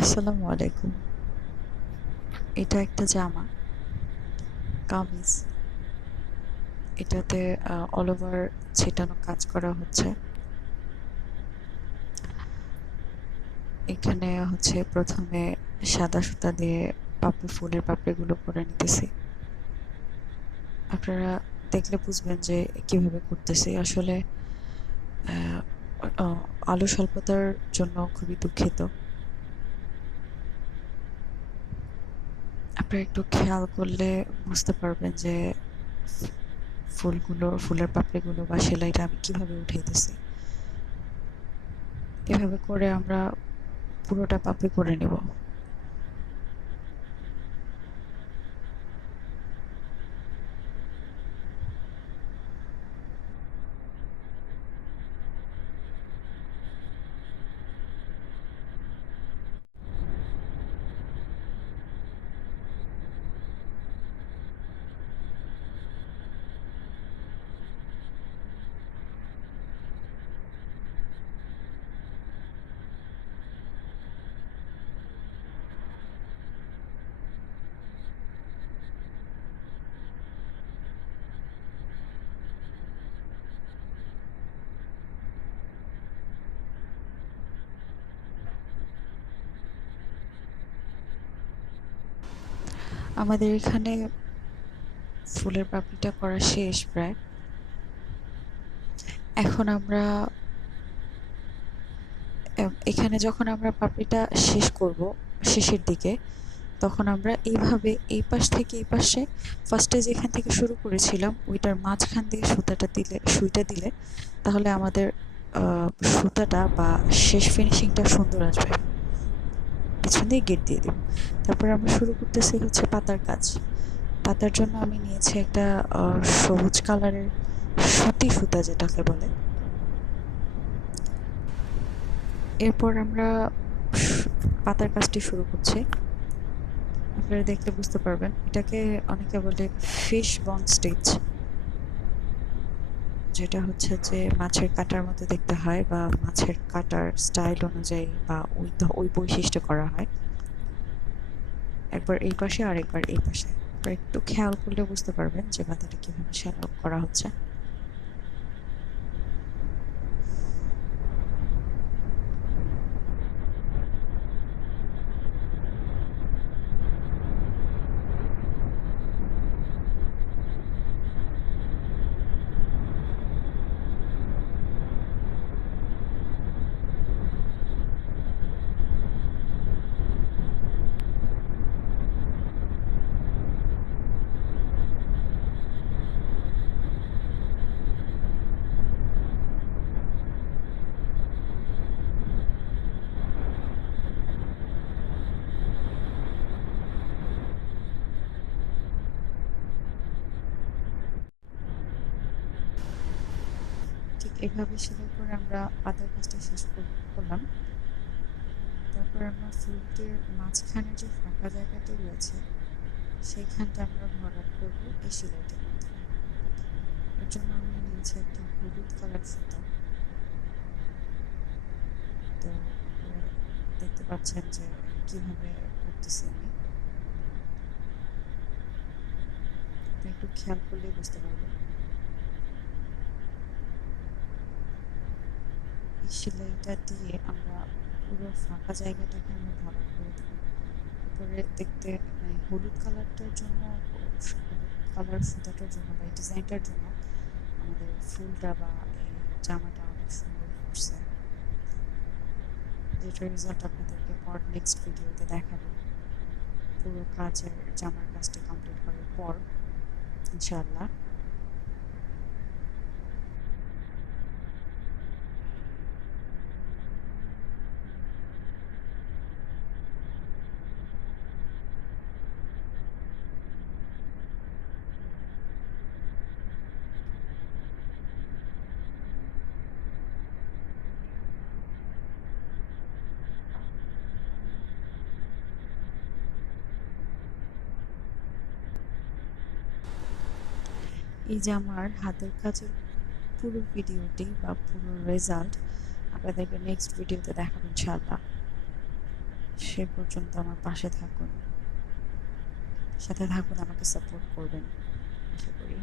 আসসালামু আলাইকুম। এটা একটা জামা, কামিজ। এটাতে অল ওভার ছিটানো কাজ করা হচ্ছে। এখানে হচ্ছে প্রথমে সাদা সুতা দিয়ে ফুলের পাপড়িগুলো করে নিতেছি। আপনারা দেখলে বুঝবেন যে কিভাবে করতেছি। আসলে আহ, আলু স্বল্পতার জন্য খুবই দুঃখিত। আপনারা একটু খেয়াল করলে বুঝতে পারবেন যে ফুলের পাপড়িগুলো বা সেলাইটা আমি কিভাবে উঠাইতেছি। এভাবে করে আমরা পুরোটা পাপড়ি করে নেব। আমাদের এখানে ফুলের পাপড়িটা করা শেষ প্রায়। এখন আমরা এখানে যখন আমরা পাপড়িটা শেষ করব, শেষের দিকে, তখন আমরা এইভাবে এই পাশ থেকে এই পাশে ফার্স্টে যেখান থেকে শুরু করেছিলাম ওইটার মাঝখান দিয়ে সুইটা দিলে তাহলে আমাদের সুতাটা বা শেষ ফিনিশিংটা সুন্দর আসবে। পিছন দিয়ে গেট দিয়ে দিব। তারপরে আমরা শুরু করতেছি হচ্ছে পাতার কাজ। পাতার জন্য আমি নিয়েছি একটা সবুজ কালারের সুতি সুতা যেটাকে বলে। এরপর আমরা পাতার কাজটি শুরু করছি। আপনারা দেখলে বুঝতে পারবেন, এটাকে অনেকে বলে ফিশ বন স্টিচ, যেটা হচ্ছে যে মাছের কাটার মতো দেখতে হয় বা মাছের কাটার স্টাইল অনুযায়ী বা ওই বৈশিষ্ট্য করা হয়। একবার এই পাশে আর একবার এই পাশে। আপনারা একটু খেয়াল করলে বুঝতে পারবেন যে পাতাটা কিভাবে সেলাই করা হচ্ছে। ঠিক এভাবে সেলাই করে আমরা পাতার কাজটা শেষ করলাম। তারপর আমরা ফুলটির মাঝখানে যে ফাঁকা জায়গাটি রয়েছে সেইখানটা আমরা ভরাট করবো এই সেলাইটার মাধ্যমে। এর জন্য আমি নিয়েছি একটা হলুদ কালার সুতা। তো দেখতে পাচ্ছেন যে কিভাবে করতেছি আমি। একটু খেয়াল করলেই বুঝতে পারবেন। এই সেলাইটা দিয়ে আমরা পুরো ফাঁকা জায়গাটাকে আমরা ভরাট করে দেবো। উপরে দেখতে হলুদ কালারটার জন্য, হলুদ কালার সুতাটার জন্য বা এই ডিজাইনটার জন্য আমাদের ফুলটা বা এই জামাটা অনেক সুন্দর ফুটছে, যেটার রেজাল্ট আপনাদেরকে পর নেক্সট ভিডিওতে দেখাবো পুরো জামার কাজটা কমপ্লিট করার পর ইনশাআল্লাহ। এই জামার হাতের কাজের পুরো ভিডিওটি বা পুরো রেজাল্ট আপনাদেরকে নেক্সট ভিডিওতে দেখাবো ইনশাআল্লাহ। সে পর্যন্ত আমার পাশে থাকুন, সাথে থাকুন, আমাকে সাপোর্ট করবেন আশা করি।